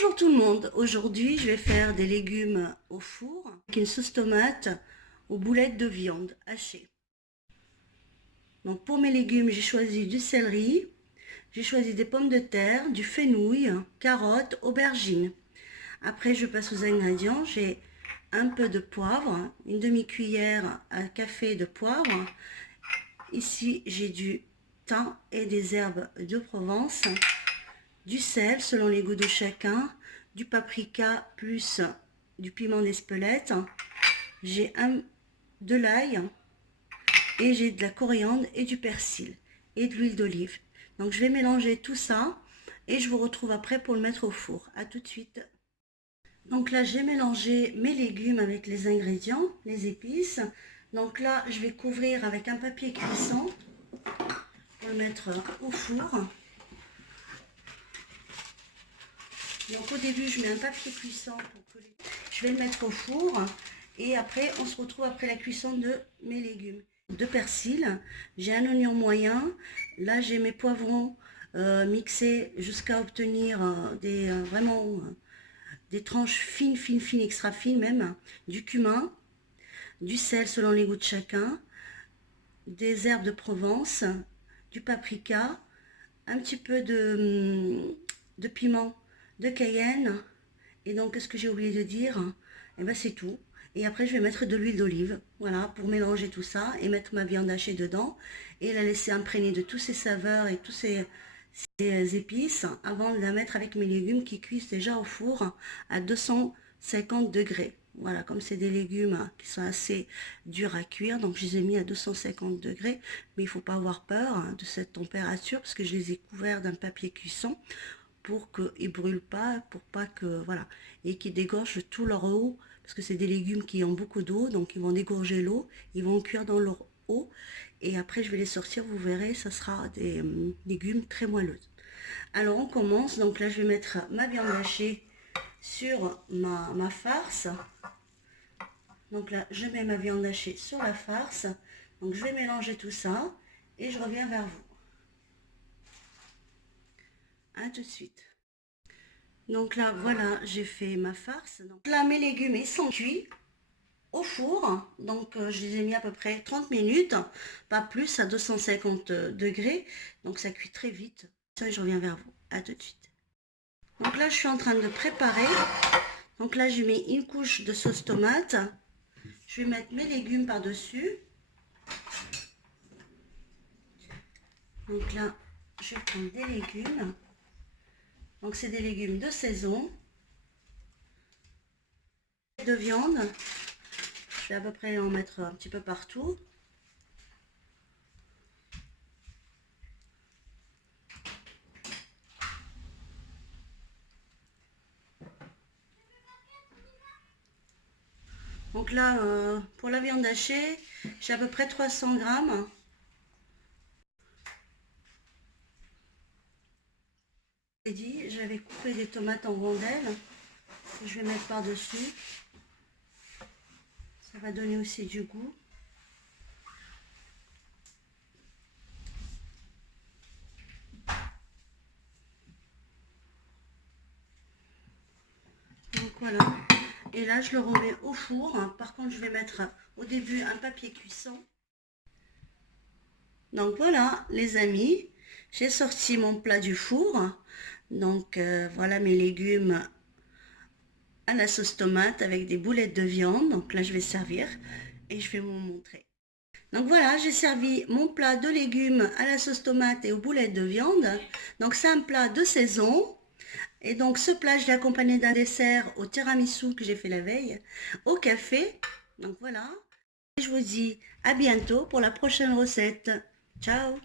Bonjour tout le monde, aujourd'hui je vais faire des légumes au four avec une sauce tomate aux boulettes de viande hachée. Donc pour mes légumes j'ai choisi du céleri, j'ai choisi des pommes de terre, du fenouil, carottes, aubergines. Après je passe aux ingrédients, j'ai un peu de poivre, une demi-cuillère à café de poivre. Ici j'ai du thym et des herbes de Provence, du sel selon les goûts de chacun, du paprika plus du piment d'Espelette, j'ai de l'ail et j'ai de la coriandre et du persil et de l'huile d'olive. Donc je vais mélanger tout ça et je vous retrouve après pour le mettre au four. A tout de suite. Donc là j'ai mélangé mes légumes avec les ingrédients, les épices. Donc là je vais couvrir avec un papier cuisson pour le mettre au four. Donc au début je mets un papier cuisson pour que je vais le mettre au four et après on se retrouve après la cuisson de mes légumes. De persil, j'ai un oignon moyen, là j'ai mes poivrons mixés jusqu'à obtenir des tranches fines, extra fines même, du cumin, du sel selon les goûts de chacun, des herbes de Provence, du paprika, un petit peu de piment de Cayenne. Et donc, ce que j'ai oublié de dire, eh ben, c'est tout. Et après, je vais mettre de l'huile d'olive, voilà, pour mélanger tout ça et mettre ma viande hachée dedans et la laisser imprégner de tous ces saveurs et tous ces épices avant de la mettre avec mes légumes qui cuisent déjà au four à 250 degrés. Voilà, comme c'est des légumes qui sont assez durs à cuire, donc je les ai mis à 250 degrés, mais il ne faut pas avoir peur de cette température parce que je les ai couverts d'un papier cuisson pour qu'ils ne brûlent pas, pour pas que, voilà, et qu'ils dégorgent tout leur eau, parce que c'est des légumes qui ont beaucoup d'eau, donc ils vont dégorger l'eau, ils vont cuire dans leur eau, et après je vais les sortir, vous verrez, ça sera des légumes très moelleux. Alors on commence, donc là je vais mettre ma viande hachée sur ma farce. Donc là je mets ma viande hachée sur la farce, donc je vais mélanger tout ça, et je reviens vers vous. À tout de suite. Donc là, voilà, j'ai fait ma farce. Donc là, mes légumes, ils sont cuits au four. Donc, je les ai mis à peu près 30 minutes, pas plus, à 250 degrés. Donc, ça cuit très vite. Et je reviens vers vous. À tout de suite. Donc là, je suis en train de préparer. Donc là, j'ai mis une couche de sauce tomate. Je vais mettre mes légumes par-dessus. Donc là, je vais prendre des légumes. Donc, c'est des légumes de saison. De viande. Je vais à peu près en mettre un petit peu partout. Donc là, pour la viande hachée, j'ai à peu près 300 grammes. J'ai dit, j'avais coupé des tomates en rondelles. Je vais mettre par-dessus. Ça va donner aussi du goût. Donc voilà. Et là, je le remets au four. Par contre, je vais mettre au début un papier cuisson. Donc voilà, les amis, j'ai sorti mon plat du four. Donc voilà mes légumes à la sauce tomate avec des boulettes de viande. Donc là, je vais servir et je vais vous montrer. Donc voilà, j'ai servi mon plat de légumes à la sauce tomate et aux boulettes de viande. Donc c'est un plat de saison. Et donc ce plat, je l'ai accompagné d'un dessert au tiramisu que j'ai fait la veille, au café. Donc voilà. Et je vous dis à bientôt pour la prochaine recette. Ciao!